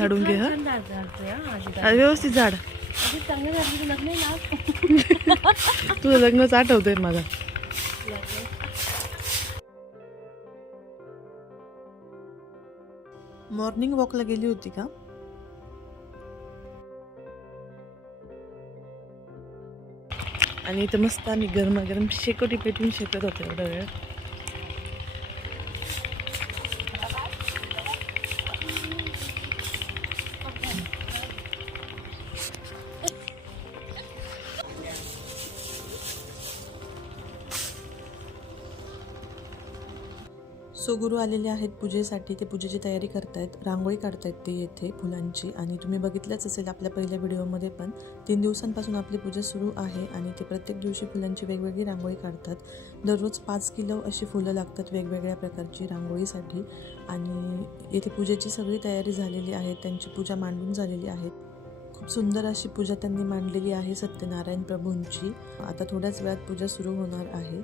झाडून घे. व्यवस्थित झाड. तुझं लग्नच आठवतंय मला. मॉर्निंग वॉकला गेली होती का? आणि इथं मस्त आम्ही गरमागरम शेकोटी पेटून शेकत होतो एवढा वेळ. सो गुरु आलेले आहेत पूजेसाठी. ते पूजेची तयारी करतायत, रांगोळी काढतायत ते येथे फुलांची. आणि तुम्ही बघितलंच असेल आपल्या पहिल्या व्हिडिओमध्ये पण 3 दिवसांपासून आपली पूजा सुरू आहे आणि ते प्रत्येक दिवशी फुलांची वेगवेगळी रांगोळी काढतात. दररोज 5 किलो अशी फुलं लागतात वेगवेगळ्या प्रकारची रांगोळीसाठी. आणि येथे पूजेची सगळी तयारी झालेली आहे, त्यांची पूजा मांडून झालेली आहे. खूप सुंदर अशी पूजा त्यांनी मांडलेली आहे सत्यनारायण प्रभूंची. आता थोड्याच वेळात पूजा सुरू होणार आहे.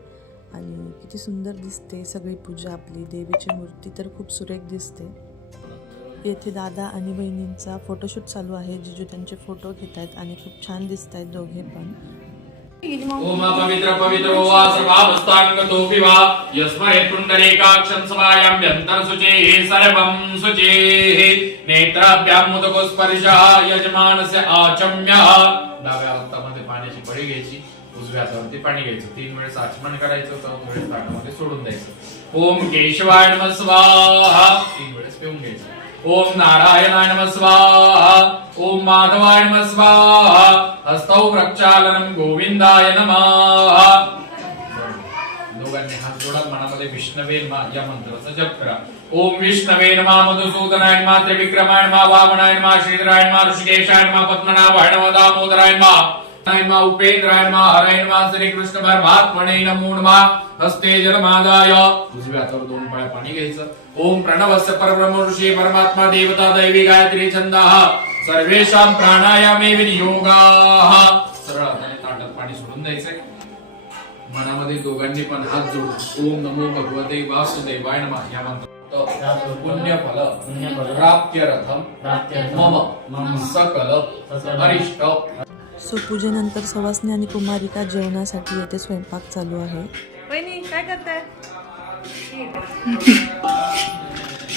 आणि किती सुंदर दिसते सगळी पूजा. आपली देवीची मूर्ती तर खूप सुरेख दिसते. येथे दादा आणि बहिणींचा फोटोशूट चालू आहे. जिजू त्यांचे फोटो घेत आहेत आणि खूप छान दिसत आहेत दोघे पण. ओम पवित्र पवित्रो वा सर्वावस्थांगतोऽपि वा यस्महे पुण्डरीकाक्षं समायाम्यन्तं शुचिः सर्वं शुचिः नेत्राभ्यां मुदको स्पर्शः यजमानस्य आचम्य. डाव्या हातामध्ये पाण्याची पळी घ्यायची, उजव्या हातावरती पाणी घ्यायचं, 3 वेळेस आचमन करायचं, 4 वेळेस ताटामध्ये सोडून द्यायचं. ओम केशवाय नमः स्वाहा 3 वेळेस पिऊन घ्यायचं. ओम नारायणाय नमः स्वाहा. ओम माधवाय नमः स्वाहा. हस्तौ प्रक्षालनं गोविंदाय नमः. दोघांनी हात जोडा, मनामध्ये विष्णवे नमः या मंत्राचा जप करा. ओम विष्णवे नमः मधुसूदनाय नमः त्रिविक्रमाय नमः वामनाय नमः श्रीधराय नमः ऋषिकेशाय नमः पद्मनाभाय नमः दामोदराय नमः उपेंद्राय नमः हराय नमः श्री कृष्ण परमात्मने नमो नमः. हस्ते जलमादाय उजव्या हातावर 2 पाळ्या पाणी घ्यायचं. ओम प्रणवस्य परब्रह्म ऋषी परमात्मा देवता दैवी गायत्री छंदः सर्वेषां प्राणायामे विनियोगाः. सरळ हाताने ताटात पाणी सोडून द्यायचंय. मनामध्ये दोघांनी पण हात जोडून ओम नमो भगवते वासुदेवाय नमः या मंत्र पुण्यफल प्राप्त्यर्थम मम सकल अरिष्ट. सो पूजेनंतर सवासणी आणि कुमारिका जेवणासाठी येथे स्वयंपाक चालू आहे. वहिनी काय करताय?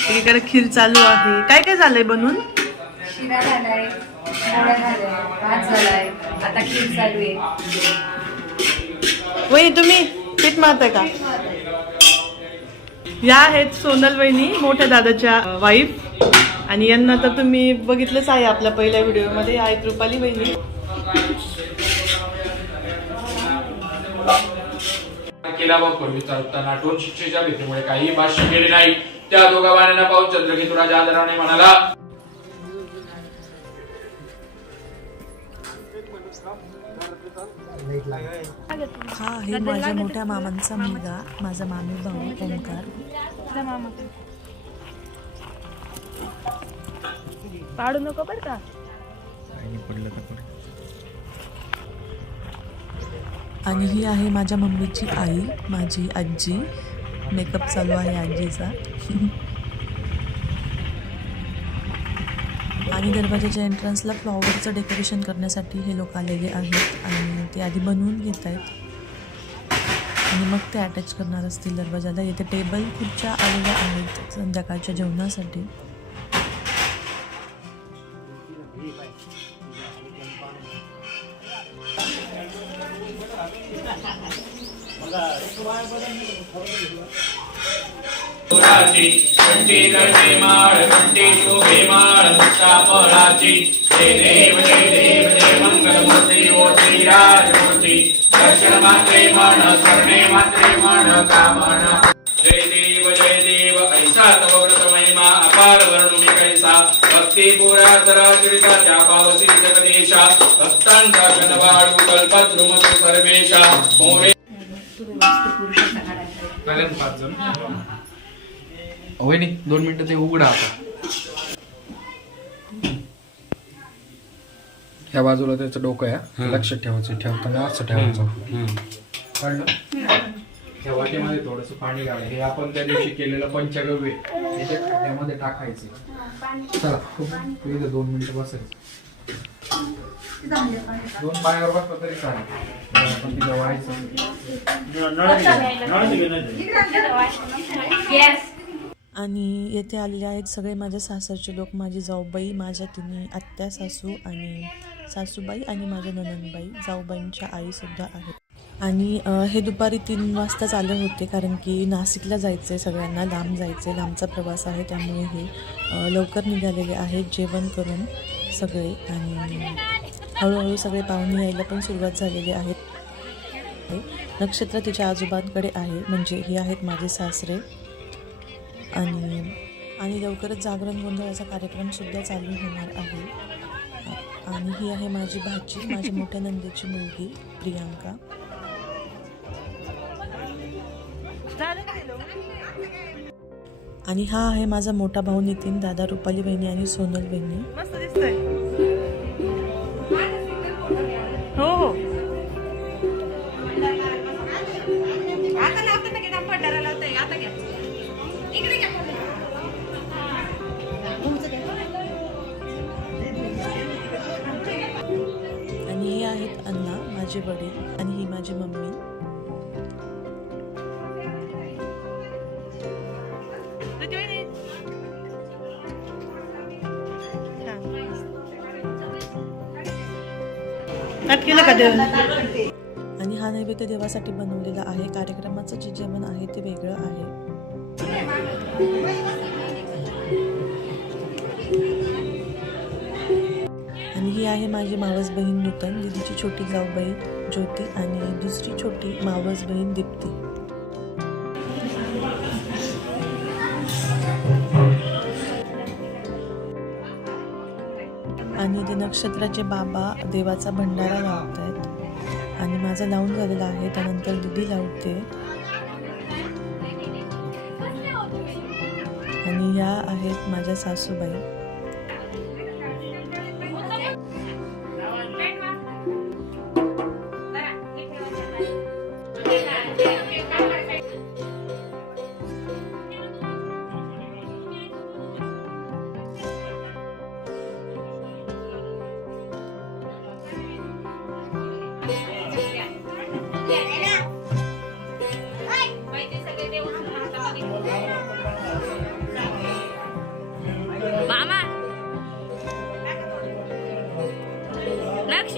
एकीकडे खीर चालू आहे. काय काय झालंय बनून? शिरा झालाय, पोळ्या झालाय, भात झालाय, आता खीर चालू आहे. वहिनी तुम्ही पीठ मारताय का? या आहेत सोनल वहिनी, मोठ्या दादाच्या वाईफ. आणि यांना तर तुम्ही बघितलंच आहे आपल्या पहिल्या व्हिडिओमध्ये. आहेत रुपाली वहिनी. केला व पूर्वीचा उत्ताना टोन शिक्षेच्या भीतीमुळे काही भाष्य केले नाही. त्या दोघा वाण्यांना पाहून चंद्रकेतू राजा आदराने म्हणाला, हा आहे माझ्या मोठ्या मामांचा मुलगा, माझा मामी भाऊ ओंकार. पाडू नको बर का. आणि ही आहे माझ्या मम्मीची आई, माझी आजी. मेकअप चालू आहे आजीचा. आणि दरवाजाच्या एंट्रन्सला फ्लॉवरचं डेकोरेशन करण्यासाठी हे लोक आलेले आहेत. आणि ते आधी बनवून घेत आहेत आणि मग ते अटॅच करणार असतील दरवाजाला. येथे टेबल खुर्च्या आलेल्या आहेत संध्याकाळच्या जेवणासाठी. दर्शन मात्रे मन करणे मात्रे मन कामना. जय देव ऐसा तव व्रत महिमा अपार वर्णुमी कैसा. भक्ती पुरा सराचरिता त्या पावसी जगदेशा. भक्तांचा जनवाळू कल्पद्रुमसु सर्वेशा. मोरे चालेल 5 जण. वहिनी 2 मिनिटं ते उघडा आता. ह्या बाजूला त्याचं डोकं आहे, लक्षात ठेवायचं. ठेवताना असं ठेवायचं. कळलं? ह्या वाटेमध्ये थोडस पाणी घाला. हे आपण त्या दिवशी केलेलं पंचगव्य त्यामध्ये टाकायचे. चला तू इथे 2 मिनिटं बसायचं. 2 पाण्यावर बसलं तरी चालेल. आपण तिला व्हायचं. आणि येथे आलेले आहेत सगळे माझ्या सासरचे लोक, माझी जाऊबाई, माझ्या तिन्ही आत्या सासू आणि सासूबाई आणि माझ्या ननंदबाई, जाऊबाईंच्या आईसुद्धा आहेत. आणि हे दुपारी 3 वाजताच आले होते, कारण की नाशिकला जायचं आहे सगळ्यांना, लांब जायचं आहे, लांबचा प्रवास आहे, त्यामुळे हे लवकर निघालेले आहेत जेवण करून सगळे. आणि हळूहळू सगळे पाहुणे यायला पण सुरुवात झालेली आहे. नक्षत्र तिच्या आजोबांकडे आहे, म्हणजे हे आहेत माझे सासरे. आणि लवकरच जागरण गोंधळाचा कार्यक्रमसुद्धा चालू होणार आहे. आणि ही आहे माझी भाची, माझ्या मोठ्या नंदेची मुलगी प्रियांका. आणि हा आहे माझा मोठा भाऊ नितीन, दादा रुपाली बहिणी आणि सोनल बहिणी. मस्त दिसतंय. हो हो आणि हे आहेत अण्णा, माझे वडील, आणि ही माझी मम्मी. आणि हा नैवेद्य देवासाठी बनवलेला आहे. कार्यक्रमाचं जे जेवण आहे ते वेगळं आहे. आणि ही आहे माझी मावस बहीण नूतन, दीदीची छोटी जाऊबाई ज्योती आणि दुसरी छोटी मावस बहीण दीप्ती. आणि ते नक्षत्राचे बाबा देवाचा भंडारा लावत आहेत. आणि माझा लावून झालेला आहे, त्यानंतर दीदी लावते. आणि ह्या आहेत माझ्या सासूबाई. मामा लक्ष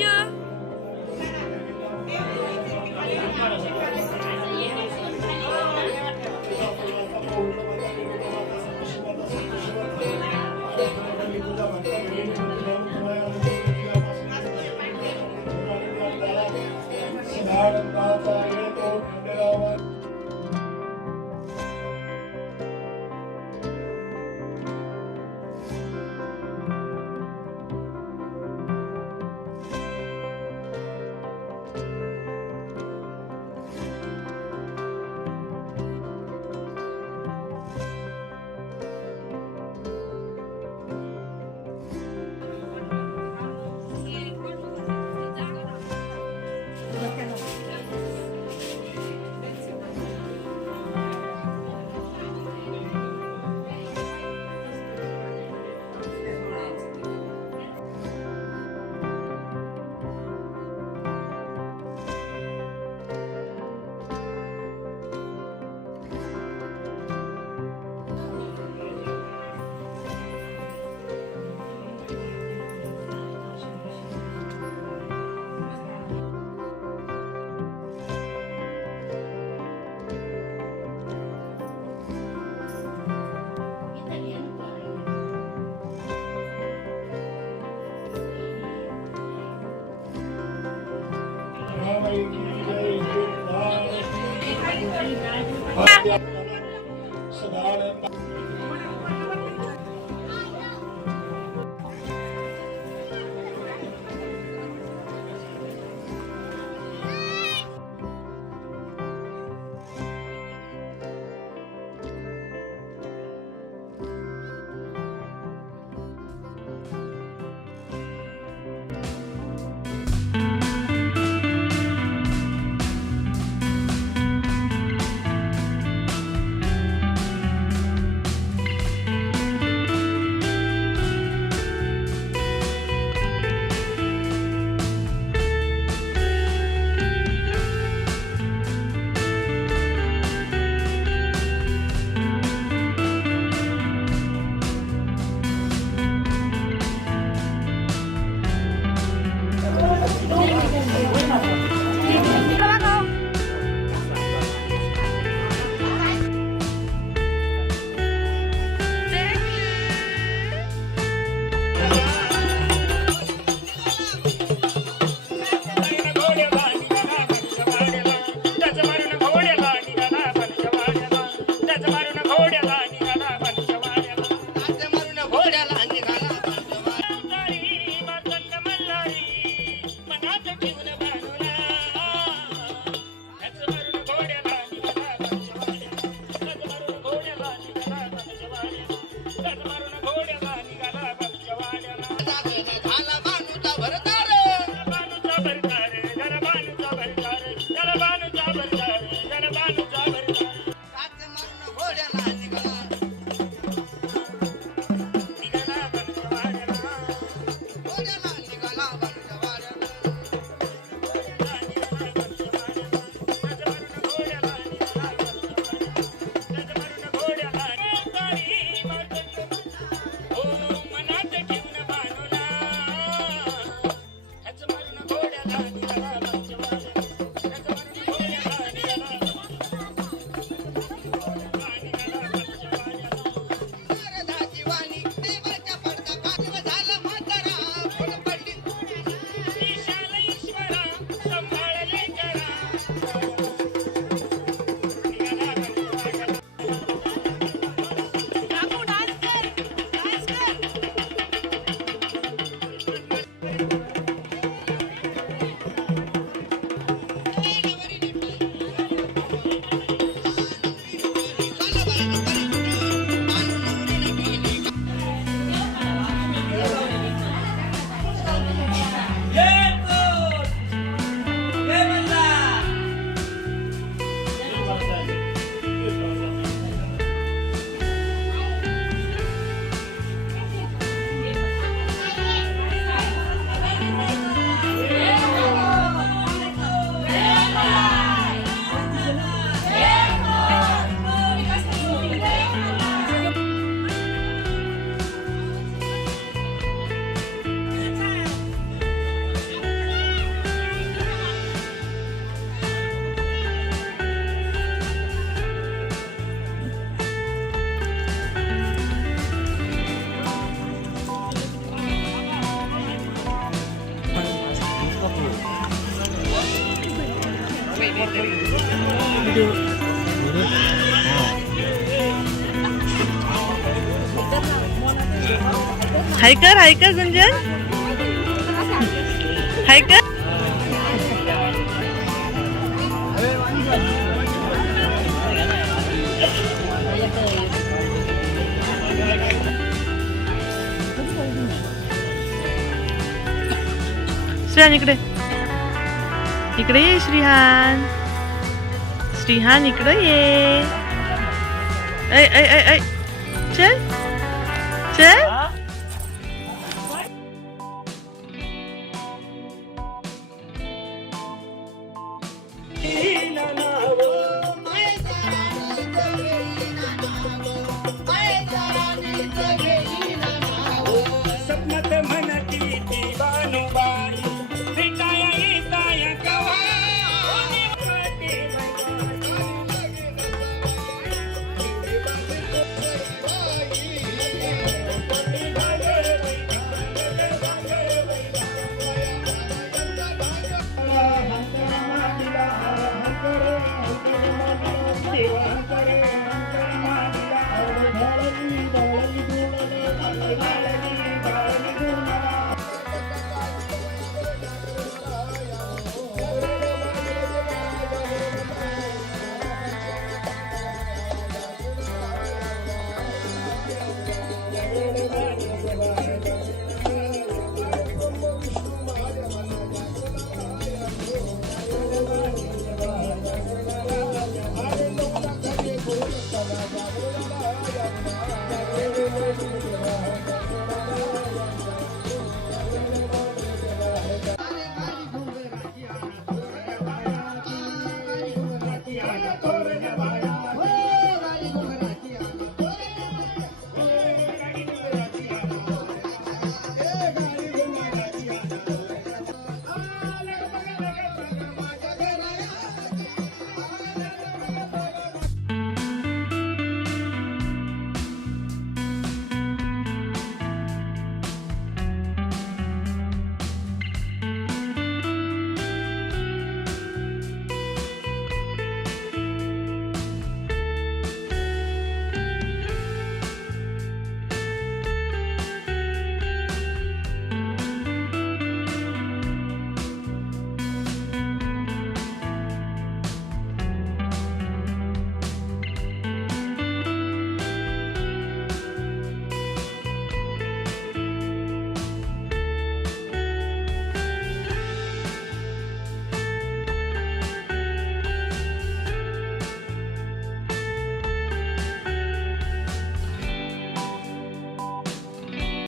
व्हिडिओ हाय कर गुंजन हाय कर. श्रीहान इकडे ये. श्रीहान इकडे ये. ऐ चल